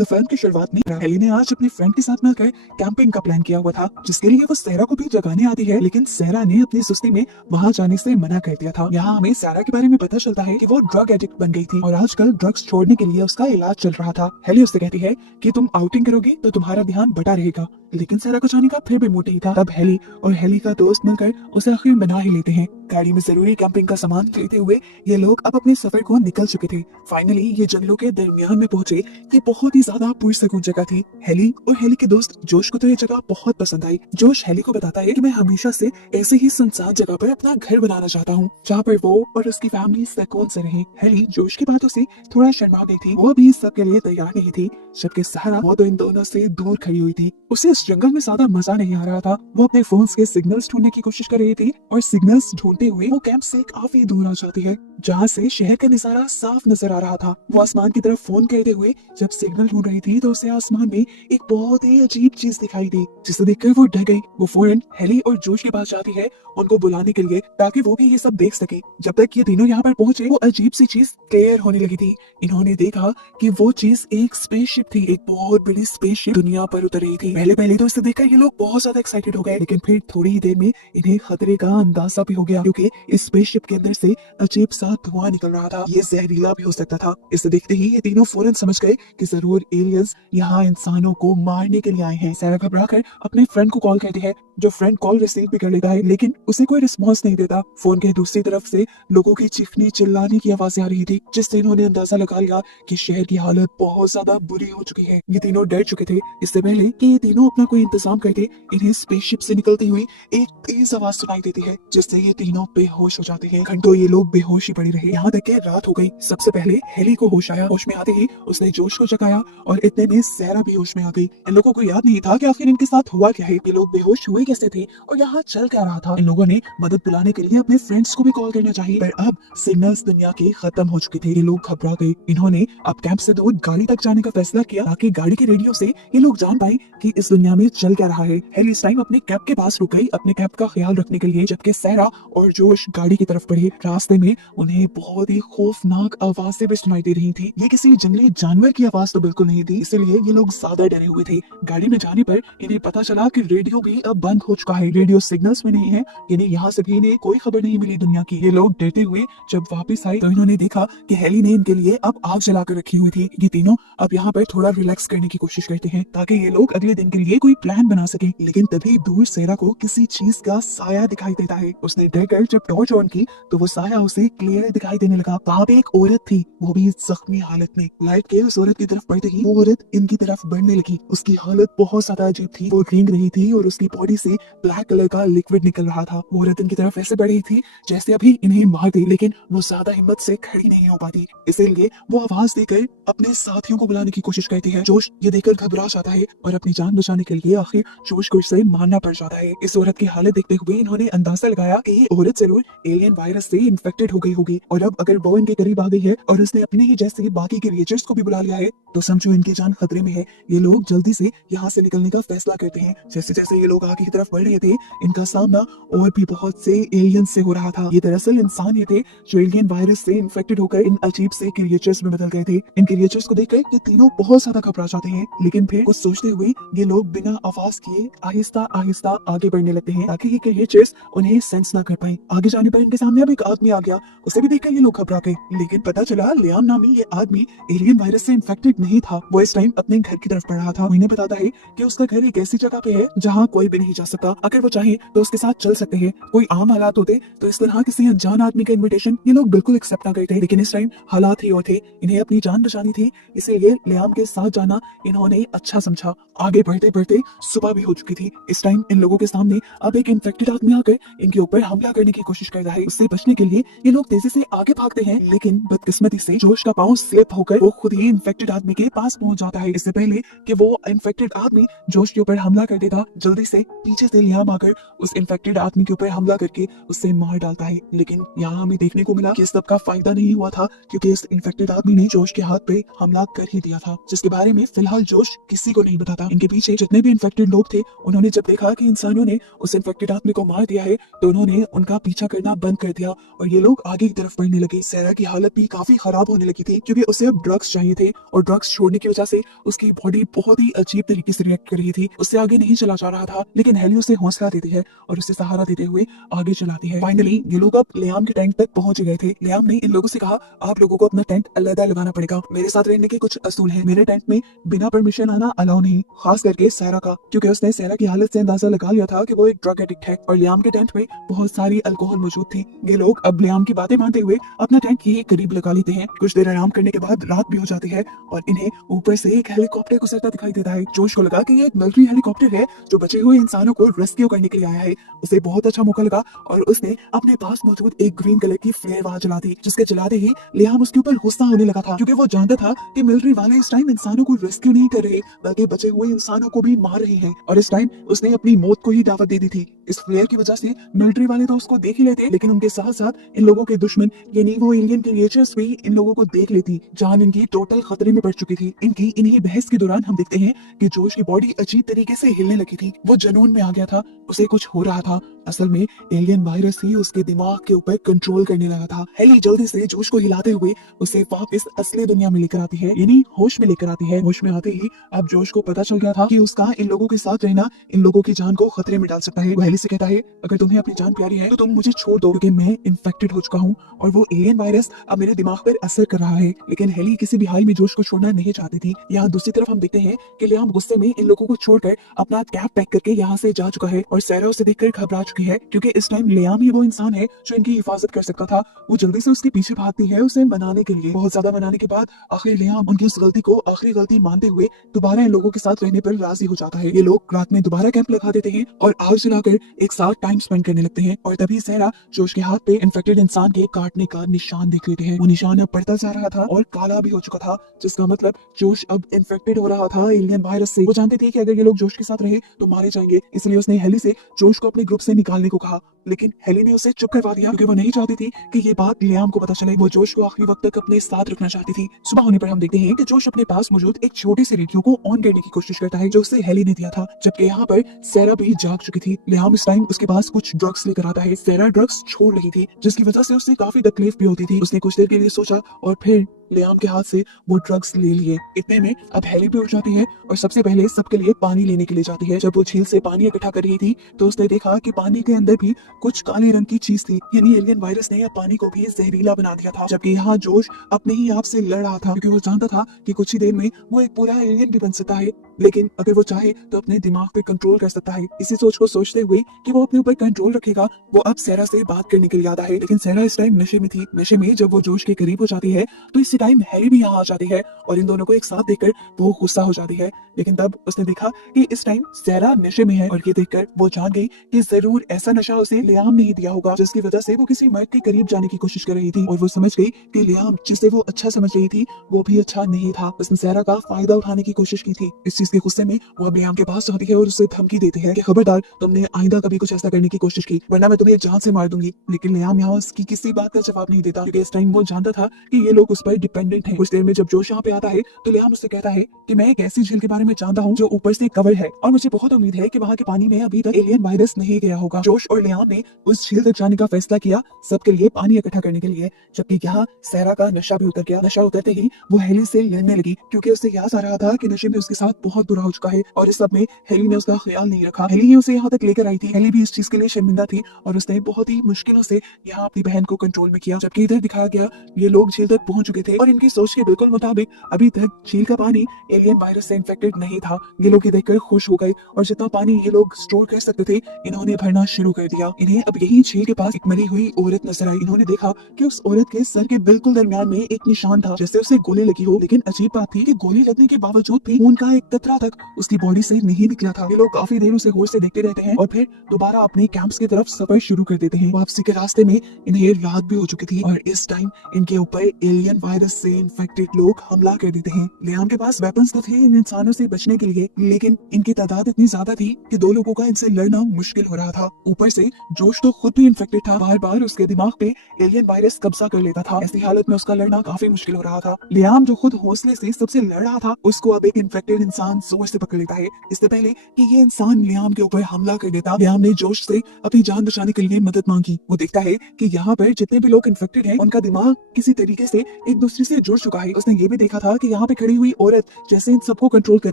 तो फिल्म की शुरुआत में हेली ने आज अपने फ्रेंड के साथ मिलकर कैंपिंग का प्लान किया हुआ था, जिसके लिए वो सहरा को भी जगाने आती है, लेकिन सहरा ने अपनी सुस्ती में वहां जाने से मना कर दिया था। यहाँ हमें सहरा के बारे में पता चलता है कि वो ड्रग एडिक्ट बन गई थी और आजकल ड्रग्स छोड़ने के लिए उसका इलाज चल रहा था। हेली उससे कहती है कि तुम आउटिंग करोगी तो तुम्हारा ध्यान बटा रहेगा, लेकिन सहरा को जाने का फिर भी मूड नहीं था। तब हेली और हेली का दोस्त मिलकर उसे आखिर मना ही लेते हैं। गाड़ी में जरूरी कैंपिंग का सामान लेते हुए ये लोग अब अपने सफर को निकल चुके थे। फाइनली ये जंगलों के दरमियान में पहुंचे। ये बहुत ही ज्यादा पुरसकून जगह थी। हेली और हेली के दोस्त जोश को तो ये जगह बहुत पसंद आई। जोश हेली को बताता है कि मैं हमेशा से ऐसे ही सुनसान जगह पर अपना घर बनाना चाहता हूँ, जहाँ पर वो और उसकी फैमिली सुकून से रहे। हेली जोश की बातों से थोड़ा शर्मा गई थी। वो भी सबके लिए तैयार नहीं थी, जबकि सहरा वो तो इन दोनों से दूर खड़ी हुई थी। उसे इस जंगल में ज्यादा मजा नहीं आ रहा था। वो अपने फोन के सिग्नल्स ढूंढने की कोशिश कर रही थी और सिग्नल्स ढूंढते हुए वो कैंप से काफी दूर आ जाती है, जहाँ से शहर का नजारा साफ नजर आ रहा था। वो आसमान की तरफ फोन करते हुए जब सिग्नल ढूंढ रही थी तो उसे आसमान में एक बहुत ही अजीब चीज दिखाई दी, जिसे देखकर वो डर गई। वो फौरन हेली और जोश के पास जाती है उनको बुलाने के लिए, ताकि वो भी ये सब देख सके। जब तक ये तीनों यहाँ पर पहुंचे वो अजीब सी चीज क्लियर होने लगी थी। इन्होंने देखा कि वो चीज एक स्पेसशिप थी। एक बहुत बड़ी स्पेसशिप दुनिया पर उतर रही थी। पहले पहले तो इसे देखकर ये लोग बहुत ज्यादा एक्साइटेड हो गए, लेकिन फिर थोड़ी ही देर में इन्हें खतरे का अंदाजा भी हो गया, क्योंकि इस स्पेसशिप के अंदर से अजीब सा धुआं निकल रहा था। ये जहरीला भी हो सकता था। इसे देखते ही ये तीनों फौरन समझ गए कि जरूर एलियंस यहाँ इंसानों को मारने के लिए आए हैं। सारा घबरा कर अपने फ्रेंड को कॉल करती है, जो फ्रेंड कॉल रिसीव भी कर लेता है, लेकिन उसे कोई रिस्पॉन्स नहीं देता। फोन के दूसरी तरफ से लोगों की चीखने चिल्लाने की आवाजें आ रही थी, जिससे इन्होंने अंदाजा लगा लिया कि शहर की हालत बहुत ज्यादा बुरी हो चुकी है। ये तीनों डर चुके थे। इससे पहले कि ये तीनों अपना कोई इंतजाम करते, इन्हें स्पेसशिप से निकलती हुई एक तेज आवाज सुनाई देती है, जिससे ये तीनों बेहोश हो जाते हैं। घंटों ये लोग बेहोश ही पड़े रहे, यहाँ तक कि रात हो गई। सबसे पहले हेली को होश आया। होश में आते ही उसने जोश को जगाया और इतने में सहरा भी होश में आ गई। इन लोगों को याद नहीं था कि आखिर इनके साथ हुआ क्या है, ये लोग बेहोश हुए कैसे थे और यहाँ चल क्या रहा था। इन लोगों ने मदद बुलाने के लिए अपने फ्रेंड्स को भी कॉल करना चाहिए, पर अब सिग्नल्स दुनिया के खत्म हो चुके थे। ये लोग घबरा गए। इन्होंने अब कैंप से दूर गाड़ी तक जाने का फैसला किया, ताकि गाड़ी के रेडियो से ये लोग जान पाए कि इस दुनिया में चल क्या रहा है। हेली इस टाइम अपने कैब के पास रुक गई, अपने कैब का ख्याल रखने के लिए, जबकि सहरा और जोश गाड़ी की तरफ बढ़े। रास्ते में उन्हें बहुत ही खौफनाक आवाजें भी सुनाई दे रही थी। ये किसी जंगली जानवर की आवाज तो बिल्कुल नहीं थी, इसीलिए ये लोग ज्यादा डरे हुए थे। गाड़ी में जाने पर इन्हें पता चला कि रेडियो भी अब बंद हो चुका है। रेडियो सिग्नल्स में नहीं है, यानी यहाँ से भी इन्हें कोई खबर नहीं मिली दुनिया की। ये लोग डरते हुए जब वापस आए तो इन्होंने देखा कि हेली ने इनके लिए अब आग जलाकर रखी हुई थी। ये तीनों अब यहाँ पर थोड़ा रिलैक्स करने की कोशिश करते हैं, ताकि ये लोग अगले दिन के लिए कोई प्लान बना सके। लेकिन तभी दूर सहरा को किसी चीज का साया दिखाई देता है। उसने डरकर जब टॉर्च ऑन की तो वो साया उसे क्लियर दिखाई देने लगा। वहाँ पे एक औरत थी, वो भी जख्मी हालत में। लाइट के उस औरत की तरफ बढ़ते ही वो औरत इनकी तरफ बढ़ने लगी। उसकी हालत बहुत ज्यादा अजीब थी। वो रेंग रही थी और उसकी बॉडी से ब्लैक कलर का लिक्विड निकल रहा था। वो औरत इनकी तरफ ऐसे बढ़ रही थी जैसे अभी इन्हें मार दे, लेकिन वो ज्यादा हिम्मत से खड़ी नहीं हो पाती। इसीलिए वो आवाज देकर अपने साथियों को बुलाने की कोशिश करती है। जोश ये देखकर घबरा जाता है और अपनी जान बचाने के लिए आखिर जोश को इसे मारना पड़ जाता है। इस औरत की हालत देखते हुए इन्होंने अंदाजा लगाया कि ये औरत जरूर एलियन वायरस से इन्फेक्टेड हो गई होगी, और अब अगर वो इनके करीब आ गई है और उसने अपने ही जैसे बाकी क्रिएचर्स को भी बुला लिया है तो समझो इनकी जान खतरे में है। ये लोग जल्दी से यहाँ से निकलने का फैसला करते हैं। जैसे जैसे ये लोग आगे की तरफ बढ़ रहे थे, इनका सामना और भी बहुत से एलियन से हो रहा था। ये दरअसल इंसान ही थे जो एलियन वायरस से इन्फेक्टेड होकर इन अजीब से क्रिएचर्स में बदल गए थे। इन क्रिएचर्स को देखकर ये तीनों बहुत ज्यादा घबरा जाते हैं, लेकिन फिर कुछ सोचते हुए ये लोग बिना आवाज किए आहिस्ता आहिस्ता आगे बढ़ने लगते हैं, ताकि ये क्रिएचर्स उन्हें सेंस ना कर पाए। आगे जाने पर इनके सामने अब एक आदमी आ गया। उसे भी देखकर ये लोग घबरा गए, लेकिन पता चला लियाम नामी ये आदमी एलियन वायरस से इन्फेक्टेड नहीं था। वो इस टाइम अपने घर की तरफ बढ़ रहा था। इन्हें बताता है कि उसका घर एक ऐसी जगह पे है जहाँ कोई भी नहीं जा सकता। अगर वो चाहे तो उसके साथ चल सकते हैं। कोई आम हालात होते तो इस तरह किसी अनजान आदमी का इन्विटेशन ये लोग बिल्कुल एक्सेप्ट ना करते, लेकिन इस टाइम हालात ही और थे। इन्हें अपनी जान बचानी थी, इसीलिए लियाम के साथ जाना इन्होंने अच्छा समझा। आगे बढ़ते बढ़ते सुबह भी हो चुकी थी। इस टाइम इन लोगों के सामने अब एक इन्फेक्टेड आदमी आकर इनके ऊपर हमला करने की कोशिश कर रहा है। उससे बचने के लिए ये लोग तेजी से आगे भागते हैं, लेकिन बदकिस्मती से जोश का पांव स्लिप होकर वो खुद ही इन्फेक्टेड आदमी के पास पहुंच जाता है। इससे पहले कि वो इन्फेक्टेड आदमी जोश के ऊपर हमला कर देता, जल्दी से पीछे से लियाम आकर उस इन्फेक्टेड आदमी के ऊपर हमला करके उससे मार डालता है। लेकिन यहाँ हमें देखने को मिला कि इस सब का फायदा नहीं हुआ था, क्योंकि इस इन्फेक्टेड आदमी ने जोश के हाथ पे हमला कर ही दिया था, जिसके बारे में फिलहाल जोश किसी को नहीं बताता। इनके पीछे जितने भी इन्फेक्टेड लोग थे, उन्होंने जब देखा कि इंसानों ने उस इन्फेक्टेड आदमी को मार दिया है, तो उन्होंने उनका पीछा करना बंद कर दिया और ये लोग आगे की तरफ बढ़ने लगे। सैरा की हालत भी काफी खराब होने लगी थी, क्योंकि उसे अब ड्रग्स चाहिए थे और ड्रग्स छोड़ने की वजह से उसकी बॉडी बहुत ही अजीब तरीके से रिएक्ट कर रही थी। उससे आगे नहीं चला जा रहा था, लेकिन हेली उसे हौसला देती है और उसे सहारा देते हुए आगे चलाती है। फाइनली ये लोग अब लियाम के टेंट तक पहुंच गए थे। लियाम ने इन लोगों से कहा, आप लोगों को अपना टेंट अलग लगाना पड़ेगा, मेरे साथ रहने के कुछ असूल हैं, मेरे टेंट में बिना परमिशन आना अलाउ नहीं, खास करके सैरा का, क्योंकि उसने सैरा की हालत से अंदाजा लगा लिया था कि वो एक ड्रग एडिक्ट है और लियाम के टेंट में बहुत सारी अल्कोहल मौजूद थी। ये लोग अब लियाम की बातें मानते हुए अपना टेंट यही करीब लगा लेते हैं। कुछ देर आराम करने के बाद रात भी हो जाती है और इन्हें ऊपर से एक हेलीकॉप्टर गुजरता दिखाई देता है। जोश को लगा कि ये एक मिलिट्री हेलीकॉप्टर है जो बचे हुए इंसानों को रेस्क्यू करने के लिए आया है। उसे बहुत अच्छा मौका लगा और उसने अपने पास मौजूद एक ग्रीन कलर की फ्लेयर वहां जला दी, जिसके जलाते ही लियाम उसके ऊपर गुस्सा होने लगा था, क्योंकि वो जानता था कि मिलिट्री वाले इस टाइम इंसानों को रेस्क्यू नहीं कर रहे, बल्कि बचे हुए इंसानों को भी मार रहे हैं। और इस टाइम उसने अपनी मौत को ही दावत दे दी थी। इस फ्लेयर की वजह से मिलिट्री वाले तो उसको देख ही लेते, लेकिन उनके साथ साथ इन लोगों के दुश्मन यानी वो एलियन क्रिएचर्स भी इन लोगों को देख लेती। जान इनकी टोटल खतरे में पड़ चुकी थी। इनकी इन्हीं बहस के दौरान हम देखते हैं कि जोश की बॉडी अजीब तरीके से हिलने लगी थी। वो जुनून में आ गया था, उसे कुछ हो रहा था। असल में एलियन वायरस ही उसके दिमाग के ऊपर कंट्रोल करने लगा था। हेली जल्दी से जोश को हिलाते हुए उसे वापस असली दुनिया में लेकर आती है, यानी होश में लेकर आती है। होश में आते ही अब जोश को पता चल गया था कि उसका इन लोगों के साथ रहना इन लोगों की जान को खतरे में डाल सकता है। वो हेली से कहता है, अगर तुम्हें अपनी जान प्यारी है तो तुम मुझे छोड़ दो, क्योंकि मैं इन्फेक्टेड हो चुका हूँ और वो एलियन वायरस अब मेरे दिमाग पर असर कर रहा है। लेकिन हेली किसी भी हाल में जोश को छोड़ना नहीं चाहती थी। यहाँ दूसरी तरफ हम देखते हैं कि लियाम गुस्से में इन लोगों को छोड़कर अपना कैब पैक करके यहाँ से जा चुका है और सैरा उसे देखकर घबरा चुकी है, क्योंकि इस टाइम लियाम ही वो इंसान है जो इनकी हिफाजत कर सकता था। वो जल्दी से उसके पीछे भागती है उसे मनाने के लिए। बहुत ज्यादा मनाने के बाद आखिर लियाम उनकी उस गलती को आखिरी गलती मानते हुए दोबारा इन लोगों के साथ रहने पर राजी हो जाता है। ये लोग रात में दोबारा कैंप लगा देते हैं और आग जलाकर एक साथ टाइम स्पेंड करने लगते हैं। और तभी सैरा जोश के हाथ पे इन्फेक्टेड इंसान के काटने का निशान देख लेते हैं। वो निशान अब बढ़ता जा रहा था और काला भी हो चुका था, जिसका मतलब जोश अब इन्फेक्टेड हो रहा था एलियन वायरस से। वो जानते थे कि अगर ये लोग जोश के साथ रहे तो मारे जाएंगे, इसलिए उसने हेली से जोश को अपने ग्रुप से निकालने को कहा। लेकिन हेली ने उसे चुप करवा दिया, क्योंकि वो नहीं चाहती थी कि ये बात लियाम को पता चले। वो जोश को आखिरी वक्त तक अपने साथ रखना चाहती थी। सुबह होने पर हम देखते हैं कि जोश अपने पास मौजूद एक छोटे से रेडियो को ऑन करने की कोशिश करता है, जो उसे हेली ने दिया था, जबकि यहाँ पर सैरा भी जाग चुकी थी। लियाम इस टाइम उसके पास कुछ ड्रग्स लेकर आता है। सैरा ड्रग्स छोड़ रही थी, जिसकी वजह से उससे काफी तकलीफ भी होती थी। उसने कुछ देर के लिए सोचा और फिर लियाम के हाथ से वो ड्रग्स ले लिए। इतने में अब हेली भी उठ जाती है और सबसे पहले सबके लिए पानी लेने के लिए जाती है। जब वो झील से पानी इकट्ठा कर रही थी तो उसने देखा कि पानी के अंदर भी कुछ काले रंग की चीज थी, यानी एलियन वायरस ने पानी को भी जहरीला बना दिया था। जबकि यहाँ जोश अपने ही आप से लड़ रहा था, क्योंकि वो जानता था कि कुछ ही देर में वो एक पूरा एलियन भी बन सकता है, लेकिन अगर वो चाहे तो अपने दिमाग पे कंट्रोल कर सकता है। इसी सोच को सोचते हुए कि वो अपने ऊपर कंट्रोल रखेगा, वो अब सैरा से बात करने के लिए आता है। लेकिन सैरा इस टाइम नशे में थी। नशे में जब वो जोश के करीब हो जाती है तो इसी टाइम हैरी भी यहाँ आ जाती है और इन दोनों को एक साथ देखकर वो गुस्सा हो जाती है। लेकिन तब उसने देखा कि इस टाइम सैरा नशे में है और ये देखकर वो जान गई कि जरूर ऐसा नशा उसे लियाम नहीं दिया होगा, जिसकी वजह से वो किसी मर्द के करीब जाने की कोशिश कर रही थी। और वो समझ गई कि लियाम जिसे वो अच्छा समझ रही थी वो भी अच्छा नहीं था। उसने सैरा का फायदा उठाने की कोशिश की थी। इस चीज के गुस्से में वो अब लियाम के पास जाती है और उसे धमकी देती है कि खबरदार, तुमने आइंदा कभी कुछ ऐसा करने की कोशिश की वरना मैं तुम्हें जान से मार दूंगी। लेकिन लियाम यहाँ उसकी किसी बात का जवाब नहीं देता, क्योंकि इस टाइम वो जानता था कि ये लोग उस पर डिपेंडेंट हैं। कुछ देर में जब जोश यहाँ पे आता है तो लियाम उससे कहता है कि मैं एक ऐसी झील के बारे में जानता हूँ जो ऊपर से कवर है और मुझे बहुत उम्मीद है कि वहाँ के पानी में अभी तक एलियन वायरस नहीं गया होगा। जोश और लियाम ने उस झील तक जाने का फैसला किया सबके लिए पानी इकट्ठा करने के लिए, जबकि यहाँ सैरा का नशा भी उतर गया। नशा उतरते ही वो हेली से लड़ने लगी, क्योंकि उसे याद आ रहा था कि नशे में उसके साथ बहुत बुरा हो चुका है और इस सब में हेली ने उसका ख्याल नहीं रखा। हेली ही उसे यहाँ तक लेकर आई थी। हेली भी इस चीज के लिए शर्मिंदा थी और उसने बहुत ही मुश्किलों से यहाँ अपनी बहन को कंट्रोल में किया। जबकि इधर दिखाया गया ये लोग झील तक पहुंच चुके थे और इनकी सोच के बिल्कुल मुताबिक अभी तक झील का पानी एलियन वायरस से इन्फेक्टेड नहीं था। ये लोग ये देखकर खुश हो गए और जितना पानी ये लोग स्टोर कर सकते थे इन्होंने भरना शुरू कर दिया। इन्हें अब यही झील के पास एक मरी हुई औरत नजर आई। इन्होंने देखा कि उस औरत के सर के बिल्कुल दरमियान में एक निशान था, जैसे उसे गोली लगी हो। लेकिन अजीब बात थी कि गोली लगने के बावजूद भी खून का एक खतरा तक उसकी बॉडी से नहीं निकला था। ये लोग काफी देर उसे होश से देखते रहते हैं और फिर दोबारा अपने कैंप्स की तरफ सफर शुरू कर देते हैं। वापसी के रास्ते में इन्हें रात भी हो चुकी थी और इस टाइम इनके ऊपर एलियन वायरस से इन्फेक्टेड लोग हमला कर देते हैं। लियाम के पास वेपन्स तो थे इन इंसानों से बचने के लिए, लेकिन इनकी तादाद इतनी ज्यादा थी कि दो लोगों का इनसे लड़ना मुश्किल हो रहा था। ऊपर से जोश तो खुद भी इन्फेक्टेड था, बार बार उसके दिमाग पे एलियन वायरस कब्जा कर लेता था। ऐसी हालत में उसका लड़ना काफी मुश्किल हो रहा था। लियाम जो खुद हौसले से सबसे लड़ रहा था, उसको अब एक इन्फेक्टेड इंसान जोर से पकड़ लेता है। इससे पहले कि ये इंसान लियाम के ऊपर हमला कर देता, लियाम ने जोश से अपनी जान बचाने के लिए मदद मांगी। वो देखता है कि यहाँ पर जितने भी लोग इन्फेक्टेड हैं, उनका दिमाग किसी तरीके से एक दूसरे से जुड़ चुका है। उसने ये भी देखा था कि यहाँ पे खड़ी हुई औरत जैसे इन सबको कंट्रोल कर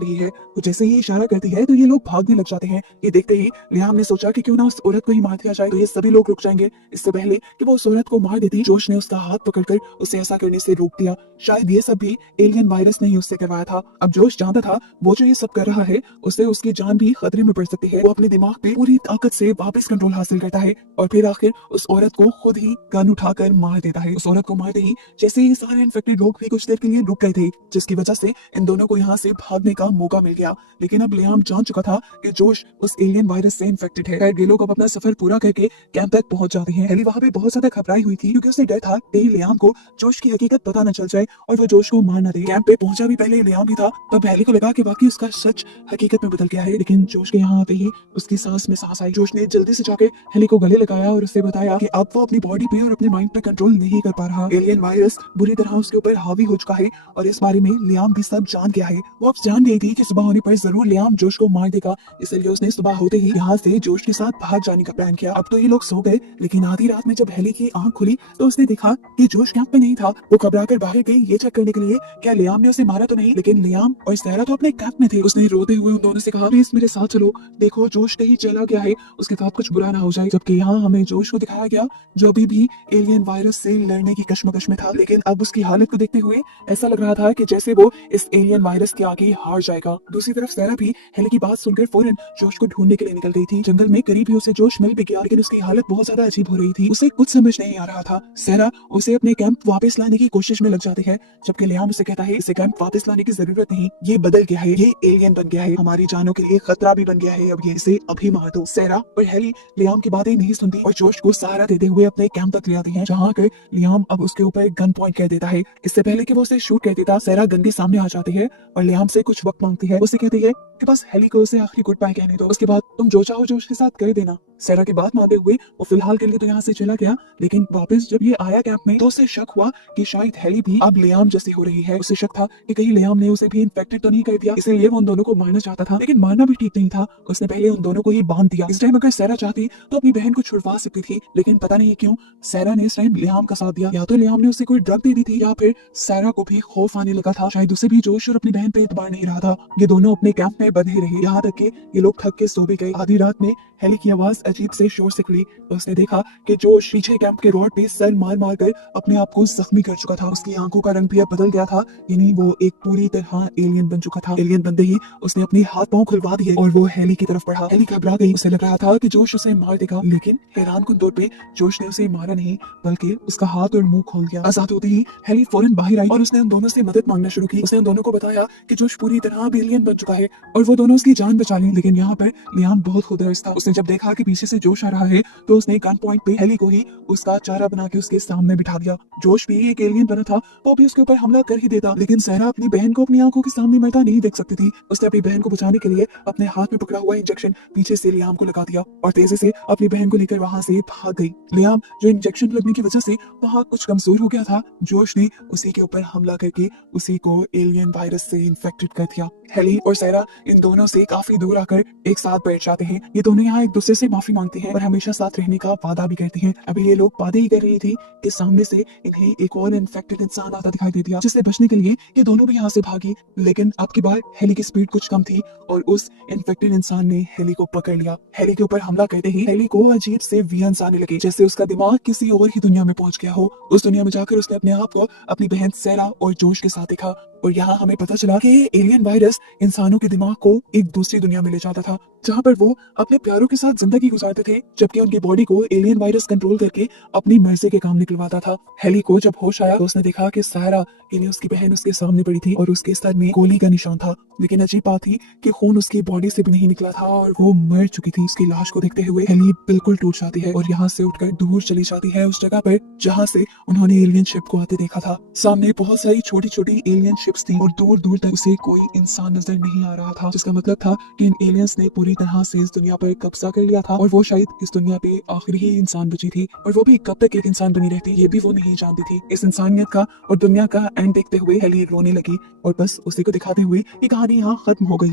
रही है। तो जैसे ये इशारा करती है तो ये लोग भागने लग जाते हैं। ये देखते ही लियाम ने सोचा कि क्यों ना उस औरत को ही मार दिया जाए, तो ये सभी लोग रुक जाएंगे। इससे पहले कि वो उस औरत को मार देती, जोश ने उसका हाथ पकड़कर उसे ऐसा करने से रोक दिया। शायद ये सब भी एलियन वायरस ने ही उससे करवाया था। अब जोश जानता था वो जो ये सब कर रहा है उससे उसकी जान भी खतरे में पड़ सकती है। वो अपने दिमाग पे पूरी ताकत से वापस कंट्रोल हासिल करता है और फिर आखिर उस औरत को खुद ही गन उठाकर मार देता है। उस औरत को मारते ही जैसे ही सारे इन्फेक्टेड लोग भी कुछ देर के लिए रुक गए थे, जिसकी वजह से इन दोनों को यहाँ से भागने का मौका मिल गया। लेकिन अब लियाम जान चुका था कि जोश उस एलियन वायरस से इन्फेक्टेड है। ये लोग अब अपना सफर पूरा करके कैंप तक पहुंच जाते हैं। हेली वहाँ पे बहुत ज्यादा घबराई हुई थी क्योंकि उसे डर था कि लियाम को जोश की हकीकत पता न चल जाए और वो जोश को मार न दे। कैंप पे पहुंचा भी पहले लियाम भी था, तब हेली को लगा कि वाकई उसका सच हकीकत में बदल गया है। लेकिन जोश के यहाँ आते ही उसकी सांस में सांस आई। जोश ने जल्दी से जाके हेली को गले लगाया और उसे बताया कि अब वो अपनी बॉडी पे और अपने माइंड पे कंट्रोल नहीं कर पा रहा। एलियन वायरस बुरी तरह उसके ऊपर हावी हो चुका है और इस बारे में लियाम भी सब जान गया है। वो अब जान गई थी कि सुबह होने पर जरूर लियाम जोश को मार देगा, इसलिए उसने सुबह होते ही यहाँ से जोश के साथ बाहर जाने का प्लान किया। अब तो ये लोग सो गए, लेकिन आधी रात में जब हेली की आंख खुली तो उसने देखा कि जोश कैंप में नहीं था। वो घबराकर बाहर गई ये चेक करने के लिए क्या लियाम ने उसे मारा तो नहीं, लेकिन लियाम और सहरा तो अपने कैंप में थे। उसने रोते हुए उन दोनों से कहा, प्लीज मेरे साथ चलो, देखो जोश कहीं चला गया है, उसके साथ कुछ बुरा ना हो जाए। जबकि यहाँ हमें जोश को दिखाया गया जो अभी भी एलियन वायरस से लड़ने की कश्मकश में था, लेकिन अब उसकी हालत को देखते हुए ऐसा लग रहा था कि जैसे वो इस एलियन वायरस के आगे हार जाएगा। दूसरी तरफ सहरा भी हेली की बात सुनकर फौरन जोश को ढूंढने के लिए निकल गई थी। जंगल में करीब ही उसे जोश मिल भी गया, लेकिन उसकी हालत बहुत ज्यादा अजीब हो रही थी। उसे कुछ समझ नहीं आ रहा था। सहरा उसे अपने कैंप वापस लाने की कोशिश में लग जाते हैं, जबकि लियाम उसे कहता है इसे कैंप वापस लाने की जरूरत नहीं, ये बदल गया है, ये एलियन बन गया है, हमारी जानों के लिए खतरा भी बन गया है, अब ये इसे अभी मार दो। सहरा और हेली लियाम की बातें नहीं सुनती और जोश को सहारा देते हुए अपने कैंप तक ले आते हैं, जहाँ कर लियाम अब उसके ऊपर गन पॉइंट कर देता है। इससे पहले कि वो उसे शूट कर देता, सहरा गन के सामने आ जाती है और लियाम से कुछ वक्त मांगती है। उसे कहती है कि बस हेली को उसे आखिरी गुड बाय कहने दो, उसके बाद तुम जो चाहो जोश के साथ कर देना। सहरा की बात मानते हुए वो फिलहाल के लिए तो यहाँ से चला गया, लेकिन वापस जब ये आया कैंप में तो उसे शक हुआ कि शायद हेली भी अब लियाम जैसी हो रही है। उसे शक था कि कहीं लियाम ने उसे भी इन्फेक्टेड तो नहीं कर दिया, इसलिए वो उन दोनों को मारना चाहता था, लेकिन मारना भी ठीक नहीं था। उसने पहले उन दोनों को ही बांध दिया। इस टाइम अगर सहरा चाहती तो अपनी बहन को छुड़वा सकती थी, लेकिन पता नहीं क्यों सहरा ने इस टाइम लियाम का साथ दिया। या तो लियाम ने उसे कोई ड्रग दे दी थी या फिर सहरा को भी खौफ आने लगा था, शायद उसे भी जोश और अपनी बहन पे एतबार नहीं रहा था। ये दोनों अपने कैंप में बंधे रहे, यहाँ तक कि ये लोग थक के सो भी गए। आधी रात में हेली की आवाज अजीब से शोर से खुली तो उसने देखा कि जोश पीछे कैंप के रोड पे सर मार मार कर अपने आप को जख्मी कर चुका था। उसकी आंखों का रंग भी अब बदल गया था, यानी वो एक पूरी तरह एलियन बन चुका था। एलियन बनते ही उसने अपनी हाथ पांव खुलवा दिए और वो हेली की तरफ बढ़ा। हेली घबरा गई, उसे लग रहा था कि जोश उसे मार देगा, लेकिन हैरान कुन तौर पे जोश ने उसे मारा नहीं, बल्कि उसका हाथ और मुंह खोल दिया। आजाद होते ही हेली फौरन बाहर आई और उसने उन दोनों से मदद मांगना शुरू की। उसने उन दोनों को बताया कि जोश पूरी तरह एलियन बन चुका है और वो दोनों उसकी जान बचा ली। लेकिन यहाँ पर लियाम बहुत खुदगर्ज था। उसने जब देखा कि पीछे से जोश आ रहा है तो उसने गन पॉइंट पे हेली को ही उसका चारा बना के उसके सामने बिठा दिया। जोश भी एक एलियन बना था, वो भी उसके ऊपर हमला कर ही देता, लेकिन सहरा अपनी बहन को अपनी आंखों के सामने मरता नहीं देख सकती थी। उसने अपनी बहन को बचाने के लिए अपने हाथ में पकड़ा हुआ इंजेक्शन पीछे से लियाम को लगा दिया और तेजी से अपनी बहन को लेकर वहां से भाग गई। लियाम जो इंजेक्शन लगने की वजह से वहां कुछ कमजोर हो गया था, जोश ने उसी के ऊपर हमला करके उसी को एलियन वायरस से इन्फेक्टेड कर दिया। हेली और सहरा इन दोनों से काफी दूर आकर एक साथ बैठ जाते हैं। ये दोनों यहाँ एक दूसरे से माफी मांगते हैं और हमेशा साथ रहने का वादा भी करते हैं। अभी ये लोग बातें ही कर रही थी कि सामने से इन्हें एक और इन्फेक्टेड इंसान आता दिखाई दे दिया, जिससे बचने के लिए ये दोनों भी यहाँ से भागी। लेकिन अब की बार हेली की स्पीड कुछ कम थी और उस इन्फेक्टेड इंसान ने हेली को पकड़ लिया। हेली के ऊपर हमला करते ही हेली को अजीब से वियंस आने लगे, जैसे उसका दिमाग किसी और ही दुनिया में पहुंच गया हो। उस दुनिया में जाकर उसने अपने आप को अपनी बहन सहरा और जोश के साथ देखा। और यहाँ हमें पता चला कि एलियन वायरस इंसानों के दिमाग को एक दूसरी दुनिया में ले जाता था, जहाँ पर वो अपने प्यारों के साथ जिंदगी गुजारते थे, जबकि उनकी बॉडी को एलियन वायरस कंट्रोल करके अपनी मर्जी के काम निकलवाता था। हेली को जब होश आया तो उसने देखा कि सारा यानी उसकी बहन उसके सामने पड़ी थी और उसके सर में गोली का निशान था। लेकिन अजीब बात थी कि खून उसकी बॉडी से भी नहीं निकला था और वो मर चुकी थी। उसकी लाश को देखते हुए हेली बिल्कुल टूट जाती है और यहाँ से उठकर दूर चली जाती है, उस जगह पर जहाँ से उन्होंने एलियन शिप को आते देखा था। सामने बहुत सारी छोटी छोटी एलियन शिप्स थी और दूर दूर तक उसे कोई इंसान नजर नहीं आ रहा था, जिसका मतलब था कि इन एलियंस ने पूरी तरह से इस दुनिया पर कब्जा कर लिया था और वो शायद इस दुनिया पे आखिरी ही इंसान बची थी। और वो भी कब तक एक इंसान बनी रहती ये भी वो नहीं जानती थी। इस इंसानियत का और दुनिया का एंड देखते हुए हेली रोने लगी और बस उसी को दिखाते हुए ये कहानी यहाँ खत्म हो गई।